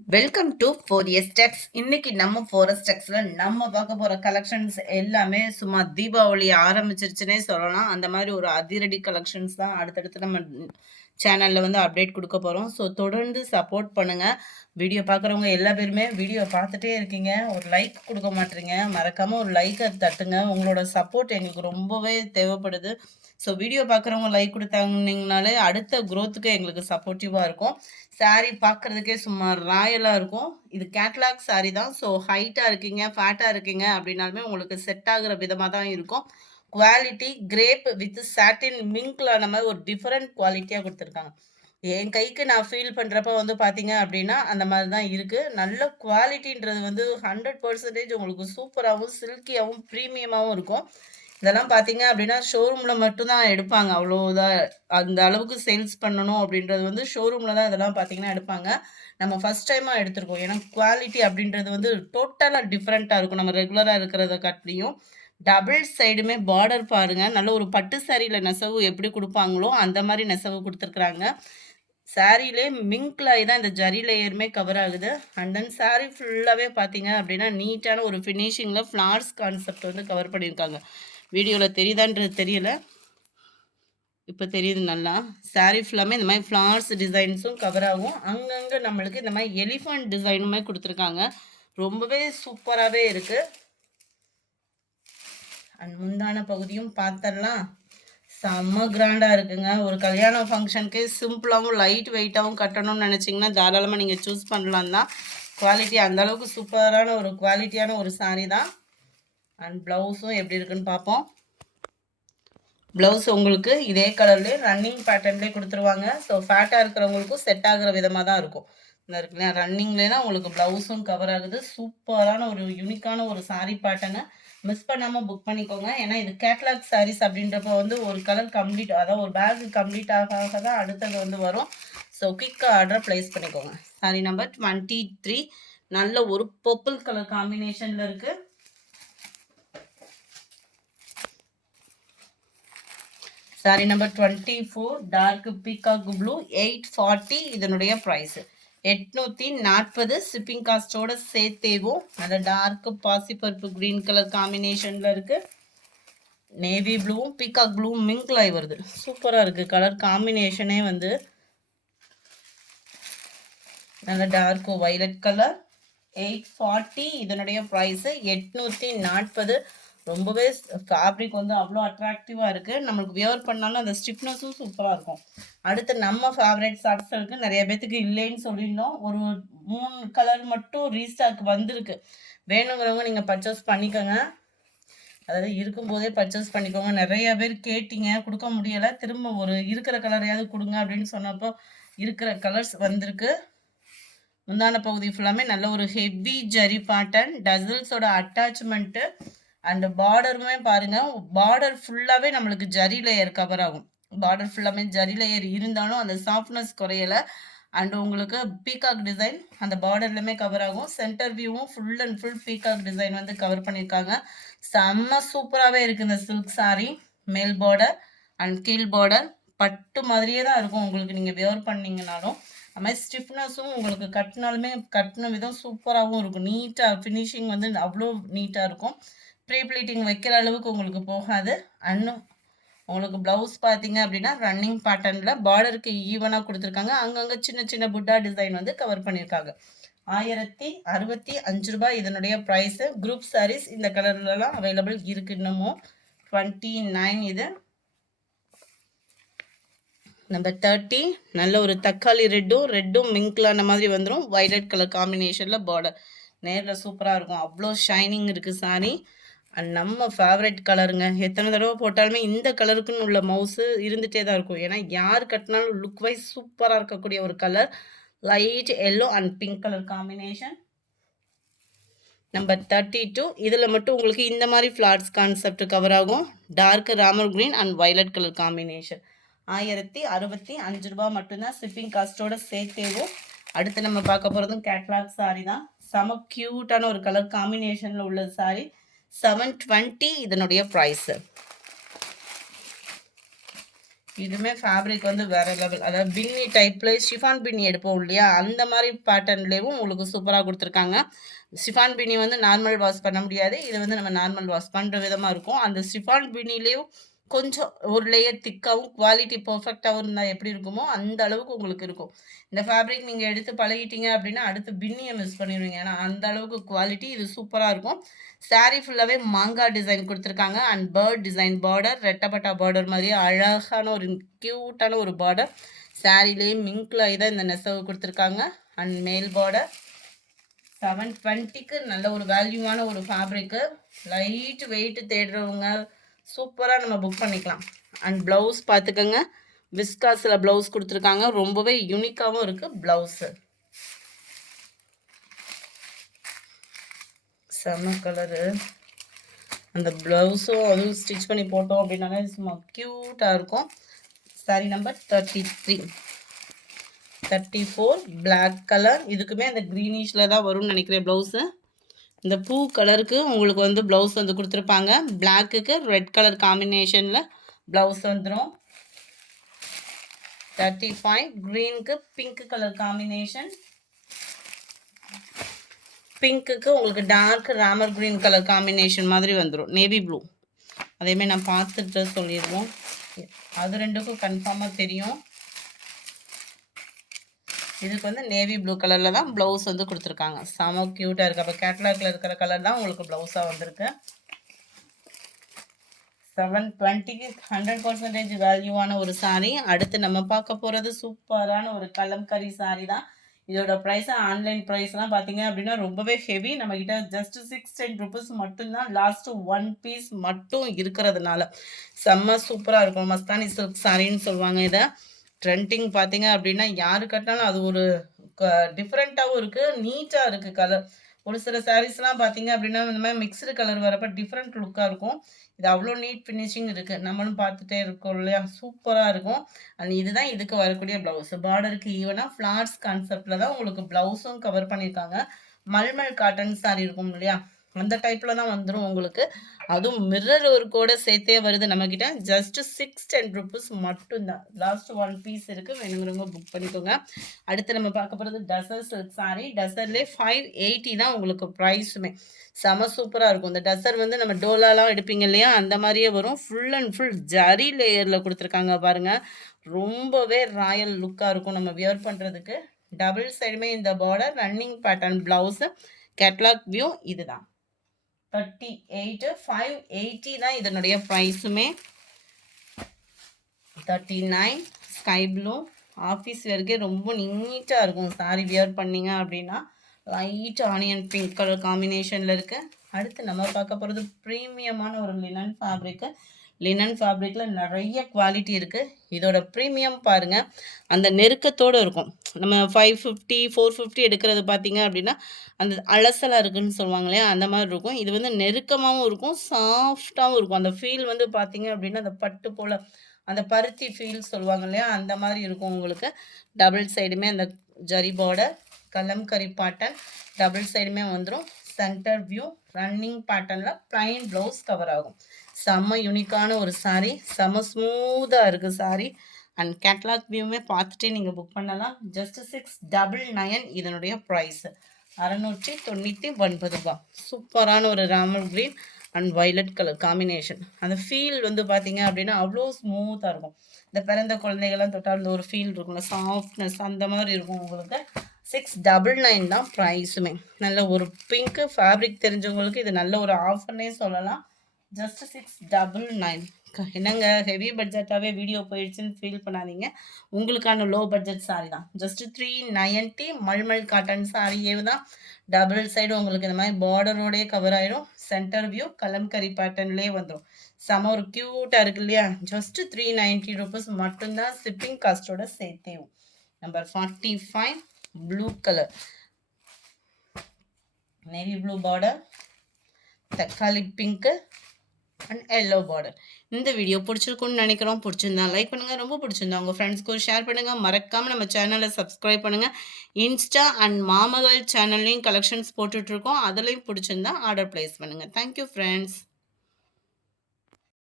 Welcome to 4S Techs. இன்னைக்கு நம்ம 4S Techsல நம்ம பார்க்க போற கலெக்ஷன்ஸ் எல்லாமே சும்மா தீபாவளி ஆரம்பிச்சிருச்சுன்னே சொல்லலாம். அந்த மாதிரி ஒரு அதிரடி கலெக்ஷன்ஸ் தான் அடுத்தடுத்து நம்ம சேனல்ல வந்து அப்டேட் கொடுக்க போறோம். ஸோ தொடர்ந்து சப்போர்ட் பண்ணுங்க. வீடியோ பார்க்குறவங்க எல்லா பேருமே வீடியோ பார்த்துட்டே இருக்கீங்க, ஒரு லைக் கொடுக்க மாட்டீங்க. மறக்காம ஒரு லைக்கை தட்டுங்க. உங்களோட சப்போர்ட் எங்களுக்கு ரொம்பவே தேவைப்படுது. ஸோ வீடியோ பார்க்குறவங்க லைக் கொடுத்தாங்கன்னாலே அடுத்த க்ரோத்துக்கு எங்களுக்கு சப்போர்ட்டிவாக இருக்கும். சாரீ பார்க்குறதுக்கே சும்மா ராயலாக இருக்கும். இது கேட்லாக் சாரீ தான். ஸோ ஹைட்டாக இருக்கீங்க, ஃபேட்டாக இருக்கீங்க அப்படின்னாலுமே உங்களுக்கு செட் ஆகுற விதமாக தான் இருக்கும். குவாலிட்டி கிரேப் வித் சாட்டின் மிங்க்லான மாதிரி ஒரு டிஃப்ரெண்ட் குவாலிட்டியாக கொடுத்துருக்காங்க. என் கைக்கு நான் ஃபீல் பண்ணுறப்ப வந்து பார்த்தீங்க அப்படின்னா அந்த மாதிரி தான் இருக்குது. நல்ல குவாலிட்டின்றது வந்து 100% உங்களுக்கு சூப்பராகவும் சில்கியாகவும் ப்ரீமியமாகவும் இருக்கும். இதெல்லாம் பார்த்தீங்க அப்படின்னா ஷோரூமில் மட்டும்தான் எடுப்பாங்க. அவ்வளோதான், அந்த அளவுக்கு சேல்ஸ் பண்ணணும் அப்படின்றது வந்து ஷோரூமில் தான் இதெல்லாம் பார்த்தீங்கன்னா எடுப்பாங்க. நம்ம ஃபஸ்ட் டைமாக எடுத்திருக்கோம். ஏன்னா குவாலிட்டி அப்படின்றது வந்து டோட்டலாக டிஃப்ரெண்ட்டாக இருக்கும் நம்ம ரெகுலராக இருக்கிறத காட்டிலையும். டபுள் சைடுமே பார்டர் பாருங்க, நல்ல ஒரு பட்டு சாரியில் நெசவு எப்படி கொடுப்பாங்களோ அந்த மாதிரி நெசவு கொடுத்துருக்குறாங்க. சாரிலே மிங்க்லாகி தான் இந்த ஜரி லேயருமே கவர் ஆகுது. அண்ட் தென் சாரி ஃபுல்லாகவே பார்த்தீங்க அப்படின்னா நீட்டான ஒரு ஃபினிஷிங்கில் ஃப்ளார்ஸ் கான்செப்ட் வந்து கவர் பண்ணியிருக்காங்க. வீடியோவில் தெரியுதான்றது தெரியல, இப்போ தெரியுது நல்லா. சாரீ ஃபுல்லாமே இந்த மாதிரி ஃப்ளார்ஸ் டிசைன்ஸும் கவர் ஆகும். அங்கங்கே நம்மளுக்கு இந்த மாதிரி எலிஃபண்ட் டிசைனுமே கொடுத்துருக்காங்க. ரொம்பவே சூப்பராகவே இருக்குது. அண்ட் முந்தான பகுதியும் பார்த்தரலாம், செம்ம கிராண்டாக இருக்குங்க. ஒரு கல்யாண ஃபங்க்ஷனுக்கு சிம்பிளாகவும் லைட் வெயிட்டாகவும் கட்டணும்னு நினச்சிங்கன்னா தாராளமாக நீங்கள் சூஸ் பண்ணலாம் தான். குவாலிட்டி அந்தளவுக்கு சூப்பரான ஒரு குவாலிட்டியான ஒரு சாரீ தான். அண்ட் ப்ளவுஸும் எப்படி இருக்குன்னு பார்ப்போம். ப்ளவுஸ் உங்களுக்கு இதே கலர்லேயே ரன்னிங் பேட்டர்ன்லேயே கொடுத்துருவாங்க. ஸோ ஃபேட்டாக இருக்கிறவங்களுக்கும் செட் ஆகிற விதமாக தான் இருக்கும். இந்த இருக்குல்லையா ரன்னிங்லேயே தான் உங்களுக்கு ப்ளவுஸும் கவர் ஆகுது. சூப்பரான ஒரு யூனிக்கான ஒரு சாரீ பேட்டர்னை மிஸ் பண்ணாமல் புக் பண்ணிக்கோங்க. ஏன்னா இது கேட்லாக் சாரீஸ் அப்படின்றப்போ வந்து ஒரு கலர் கம்ப்ளீட், அதாவது ஒரு பேக் கம்ப்ளீட் ஆக தான் அடுத்தது வந்து வரும். ஸோ குயிக்காக ஆர்டர் ப்ளேஸ் பண்ணிக்கோங்க. சாரீ நம்பர் 23 நல்ல ஒரு பர்பிள் கலர் காம்பினேஷனில் இருக்குது. Sari number 24 dark peacock blue 840. இதனுடைய ப்ரைஸ் 840. ஷிப்பிங் காஸ்டோட சேர்த்தேவும். நல்ல டார்க் பாசிப்பருப்பு கிரீன் கலர் காம்பினேஷனில் இருக்குது. நேவி ப்ளூவும் பீகாக் ப்ளூவும் மிங்க்லாய் வருது. சூப்பராக இருக்குது கலர் காம்பினேஷனே வந்து. நல்ல டார்க் வைலட் கலர் 840. இதனுடைய ப்ரைஸு 840. ரொம்பவே ஃபேப்ரிக் வந்து அவ்வளோ அட்ராக்டிவாக இருக்குது. நம்மளுக்கு வியர் பண்ணாலும் அந்த ஸ்டிஃப்னஸும் சூப்பராக இருக்கும். அடுத்து நம்ம ஃபேவரட் ஷார்ட்ஸ் இருக்குது. நிறைய பேத்துக்கு இல்லைன்னு சொல்லியிருந்தோம். ஒரு 3 கலர் மட்டும் ரீஸ்டாக் வந்திருக்கு. வேணுங்கிறவங்க நீங்கள் பர்ச்சேஸ் பண்ணிக்கோங்க. அதாவது இருக்கும்போதே பர்ச்சேஸ் பண்ணிக்கோங்க. நிறைய பேர் கேட்டிங்க, கொடுக்க முடியலை. திரும்ப ஒரு இருக்கிற கலரையாவது கொடுங்க அப்படின்னு சொன்னப்போ இருக்கிற கலர்ஸ் வந்திருக்கு. முந்தான பகுதி ஃபுல்லாமே நல்ல ஒரு ஹெவி ஜரி பேட்டர்ன், டசல்ஸோட அட்டாச்மெண்ட்டு அண்ட் பார்டருமே பாருங்க, பார்டர் ஃபுல்லாகவே நம்மளுக்கு ஜரி லேயர் கவர் ஆகும். பார்டர் ஃபுல்லாமே ஜரி லேயர் இருந்தாலும் அந்த சாஃப்ட்னஸ் குறையலை. அண்ட் உங்களுக்கு பீகாக் டிசைன் அந்த பார்டர்லையுமே கவர் ஆகும். சென்டர் வியூவும் full and full peacock design வந்து கவர் பண்ணியிருக்காங்க. செம்ம சூப்பராகவே இருக்குது இந்த சில்க் சாரீ. மேல் பார்டர் அண்ட் கீழ் பார்டர் பட்டு மாதிரியே தான் இருக்கும் உங்களுக்கு, நீங்கள் வியர் பண்ணிங்கனாலும். அது மாதிரி ஸ்டிஃப்னஸும் உங்களுக்கு கட்டினாலுமே கட்டின விதம் சூப்பராகவும் இருக்கும். நீட்டாக ஃபினிஷிங் வந்து அவ்வளோ நீட்டாக இருக்கும். ப்ரீ ப்ளீட்டிங் வைக்கிற அளவுக்கு உங்களுக்கு போகாது. அன்னும் உங்களுக்கு ப்ளவுஸ் பார்த்தீங்க அப்படின்னா ரன்னிங் பேட்டர்னில் பார்டருக்கு ஈவனாக கொடுத்துருக்காங்க. அங்கங்கே சின்ன சின்ன புட்டா டிசைன் வந்து கவர் பண்ணியிருக்காங்க. 1065 ரூபாய் இதனுடைய ப்ரைஸு. குரூப் சாரீஸ் இந்த கலர்லலாம் அவைலபிள் இருக்குது. இன்னமும் 29 இது. நம்பர் 30 நல்ல ஒரு தக்காளி ரெட்டும் மிங்க்லான மாதிரி வந்துடும். வைலட் கலர் காம்பினேஷனில் பார்டர் நேரில் சூப்பராக இருக்கும். அவ்வளோ ஷைனிங் இருக்குது சாரீ. அண்ட் நம்ம ஃபேவரட் கலருங்க. எத்தனை தடவை போட்டாலுமே இந்த கலருக்குன்னு உள்ள மவுஸு இருந்துகிட்டே தான் இருக்கும். ஏன்னா யார் கட்டினாலும் லுக் வைஸ் சூப்பராக இருக்கக்கூடிய ஒரு கலர். Light yellow and pink colour combination. Number 32 இதில் மட்டும் உங்களுக்கு இந்த மாதிரி ஃப்ளார்ஸ் கான்செப்ட் கவர் ஆகும். Dark Ramar green and violet colour combination. 1065 ரூபா மட்டும்தான் ஷிப்பிங் காஸ்ட்டோட சேர்த்தேவும். அடுத்து நம்ம பார்க்க போகிறதும் கேட்லாக் சாரீ தான். செம க்யூட்டான ஒரு கலர் காம்பினேஷனில் உள்ள சாரீ. 720 இதனுடைய ப்ரைஸு. இதுவுமே ஃபேப்ரிக் வந்து வேற லெவல். அதாவது பின்னி டைப்ல ஷிஃபான் பின்னி எடுப்போம் இல்லையா? அந்த மாரி பேட்டர்ன்லேயும் உங்களுக்கு சூப்பரா குடுத்துருக்காங்க. ஷிஃபான் பின்னி வந்து நார்மல் வாஷ் பண்ண முடியாது. இது வந்து நம்ம நார்மல் வாஷ் பண்ற விதமா இருக்கும். அந்த ஷிஃபான் பின்னிலயும் கொஞ்சம் ஒரு லேயர் திக்காவும், குவாலிட்டி பெர்ஃபெக்ட்டாவும் இருந்தா எப்படி இருக்குமோ, அந்த அளவுக்கு உங்களுக்கு இருக்கும். இந்த ஃபேப்ரிக் நீங்க எடுத்து பழகிட்டீங்க அப்படின்னா, அடுத்து பின்னிய மிஸ் பண்ணிருவீங்க. ஏன்னா, அந்த அளவுக்கு குவாலிட்டி இது சூப்பரா இருக்கும். சாரி ஃபுல்லாவே மாங்கா டிசைன் குடுத்துருக்காங்க. அண்ட் பேர்ட் டிசைன் பார்டர், ரெட்டப்பட்டா பார்டர் மாரியே அழகான ஒரு கியூட்டான ஒரு பார்டர். சாரிலயே மிங்க்ல தான் இந்த நெசவு குடுத்துருக்காங்க. அண்ட் மேல் பார்டர் 720க்கு நல்ல ஒரு வேல்யூவான ஒரு ஃபேப்ரிக்கு. லைட் வெயிட் தேடுறவங்க சூப்பரா நம்ம புக் பண்ணிக்கலாம். அண்ட் ப்ளவுஸ் பார்த்துக்கங்க. விஸ்காஸில் ப்ளவுஸ் கொடுத்துருக்காங்க. ரொம்பவே யூனிக்காகவும் இருக்குது ப்ளவுஸு. செம்ம கலரு. அந்த ப்ளவுஸும் அதுவும் ஸ்டிச் பண்ணி போட்டோம் அப்படின்னாலே சும்மா க்யூட்டாக இருக்கும். சாரி நம்பர் 33. 34 black colour. இதுக்குமே அந்த க்ரீனிஷில் தான் வரும்னு நினைக்கிறேன் ப்ளவுஸு. இந்த பூ கலருக்கு உங்களுக்கு வந்து ப்ளவுஸ் வந்து கொடுத்துருப்பாங்க. பிளாக்குக்கு ரெட் கலர் காம்பினேஷனில் ப்ளவுஸ் வந்துடும். 35 க்ரீனுக்கு பிங்க் கலர் காம்பினேஷன். பிங்க்குக்கு உங்களுக்கு dark Ramar green colour combination மாதிரி வந்துடும். நேவி ப்ளூ அதேமாதிரி நான் பார்த்துட்டு சொல்லிடுவோம். அது ரெண்டுக்கும் கன்ஃபார்மாக தெரியும். இதுக்கு வந்து நேவி ப்ளூ கலரில் தான் ப்ளவுஸ் வந்து கொடுத்துருக்காங்க. செம க்யூட்டாக இருக்குது. அப்போ கேட்லாகில் இருக்கிற கலர் தான் உங்களுக்கு ப்ளவுஸாக வந்திருக்கு. 720க்கு 100% வேல்யூவான ஒரு சாரீ. அடுத்து நம்ம பார்க்க போகிறது சூப்பரான ஒரு கலம்கரி சாரீ தான். இதோட ப்ரைஸ் ஆன்லைன் ப்ரைஸ்லாம் பார்த்தீங்க அப்படின்னா ரொம்பவே ஹெவி. நம்மக்கிட்ட ஜஸ்ட் 610 ருபீஸ் மட்டும்தான். லாஸ்ட்டு 1 பீஸ் மட்டும் இருக்கிறதுனால செம்ம சூப்பராக இருக்கும். மஸ்தானி சில்க் சாரின்னு சொல்லுவாங்க இதை. ட்ரெண்டிங் பார்த்தீங்க அப்படின்னா யாரு கட்டினாலும் அது ஒரு டிஃப்ரெண்ட்டாகவும் இருக்குது, நீட்டாக இருக்குது கலர். ஒரு சில சாரீஸ்லாம் பார்த்தீங்க அப்படின்னா இந்த மாதிரி மிக்சடு கலர் வரப்போ டிஃப்ரெண்ட் லுக்காக இருக்கும். இது அவ்வளோ நீட் ஃபினிஷிங் இருக்குது. நம்மளும் பார்த்துட்டே இருக்கோம் இல்லையா? சூப்பராக இருக்கும். அண்ட் இதுதான் இதுக்கு வரக்கூடிய ப்ளவுஸ். பார்டருக்கு ஈவனாக ஃப்ளார்ஸ் கான்செப்டில் தான் உங்களுக்கு ப்ளவுஸும் கவர் பண்ணியிருக்காங்க. மல்மல் காட்டன் சாரி இருக்கும் இல்லையா? அந்த டைப்பில் தான் வந்துடும் உங்களுக்கு. அதுவும் மிரர் ஒர்க்கோட சேர்த்தே வருது நம்மக்கிட்ட. ஜஸ்ட் 610 ருபீஸ் மட்டும்தான். லாஸ்ட் 1 பீஸ் இருக்குது. வேணுங்கிறவங்க புக் பண்ணிக்கோங்க. அடுத்து நம்ம பார்க்க போகிறது டசர் சில்க் சாரி. டசர்லேயே 580 தான் உங்களுக்கு ப்ரைஸுமே. செம சூப்பராக இருக்கும். இந்த டசர் வந்து நம்ம டோலாலாம் எடுப்பீங்க இல்லையா? அந்த மாதிரியே வரும். ஃபுல் அண்ட் ஃபுல் ஜரி லேயரில் கொடுத்துருக்காங்க பாருங்கள். ரொம்பவே ராயல் லுக்காக இருக்கும் நம்ம வியர் பண்ணுறதுக்கு. டபுள் சைடுமே இந்த border, running pattern blouse, catalogue view இதுதான். 38 580 தான் இதனுடைய ப்ரைஸுமே. 39 ஸ்கை ப்ளூ. ஆஃபீஸ் வேர்க்கே ரொம்ப நீட்டாக இருக்கும் சாரி வியர் பண்ணிங்க அப்படின்னா. லைட் ஆனியன் பிங்க் கலர் காம்பினேஷனில் இருக்குது. அடுத்து நம்ம பார்க்க போகிறது ப்ரீமியமான ஒரு லினன் ஃபேப்ரிக்கு. லினன் ஃபேப்ரிக்கில் நிறைய குவாலிட்டி இருக்குது. இதோட ப்ரீமியம் பாருங்கள், அந்த நெருக்கத்தோடு இருக்கும். நம்ம 550 450 எடுக்கிறது பார்த்தீங்க அப்படின்னா அந்த அலசலாக இருக்குதுன்னு சொல்லுவாங்க இல்லையா? அந்த மாதிரி இருக்கும். இது வந்து நெருக்கமாகவும் இருக்கும், சாஃப்டாகவும் இருக்கும். அந்த ஃபீல் வந்து பார்த்தீங்க அப்படின்னா அந்த பட்டு போல் அந்த பருத்தி ஃபீல் சொல்லுவாங்க இல்லையா? அந்த மாதிரி இருக்கும் உங்களுக்கு. டபுள் சைடுமே அந்த zari border, kalamkari pattern double சைடுமே வந்துடும். சென்டர் வியூ, ரன்னிங் பேட்டர்னில் ப்ளைன் ப்ளவுஸ் கவர் ஆகும். செம்ம யூனிக்கான ஒரு சாரீ. செம்ம ஸ்மூத்தாக இருக்குது சாரீ. அண்ட் கேட்லாக் வியூமே பார்த்துட்டே நீங்கள் புக் பண்ணலாம். ஜஸ்ட் 699 இதனுடைய ப்ரைஸு. 699 ரூபா. சூப்பரான ஒரு Ramar green and violet colour combination. அந்த ஃபீல் வந்து பார்த்தீங்க அப்படின்னா அவ்வளோ ஸ்மூத்தாக இருக்கும். இந்த பிறந்த குழந்தைகள்லாம் தொட்டால் அந்த ஒரு ஃபீல் இருக்கும்ல, சாஃப்ட்னஸ் அந்த மாதிரி இருக்கும் உங்களுக்கு. 699 தான் ப்ரைஸுமே. நல்ல ஒரு பிங்க்கு ஃபேப்ரிக் தெரிஞ்சவங்களுக்கு இது நல்ல ஒரு ஆஃபர்னே சொல்லலாம். ஜஸ்ட் 699. என்னங்க ஹெவி பட்ஜெட்டாகவே வீடியோ போயிடுச்சுன்னு ஃபீல் பண்ணாதீங்க. உங்களுக்கான லோ பட்ஜெட் சாரி தான். ஜஸ்ட் 390 மல்மல் காட்டன் சாரியே தான். டபுள் சைடு உங்களுக்கு இந்த மாதிரி பார்டரோடே கவர் ஆயிடும். சென்டர் வியூ கலம்கரி பேட்டர்ன்லேயே வந்துடும். செம ஒரு க்யூட்டாக இருக்கு இல்லையா? ஜஸ்ட் 390 ருபீஸ் மட்டும்தான் ஷிப்பிங் காஸ்ட்டோட சேர்த்தேவும். Number 45 blue colour, navy blue border, தக்காளி பிங்க்கு அண்ட் எல்லோ பார்டர். இந்த வீடியோ பிடிச்சிருக்குன்னு நினைக்கிறோம். பிடிச்சிருந்தா லைக் பண்ணுங்கள். ரொம்ப பிடிச்சிருந்தா உங்கள் ஃப்ரெண்ட்ஸ்க்கு ஷேர் பண்ணுங்கள். மறக்காமல் நம்ம சேனலை சப்ஸ்கிரைப் பண்ணுங்கள். இன்ஸ்டா அண்ட் மாமகள் சேனல்லையும் கலெக்ஷன்ஸ் போட்டுட்ருக்கோம். அதுலேயும் பிடிச்சிருந்தா ஆர்டர் ப்ளேஸ் பண்ணுங்கள். Thank you friends.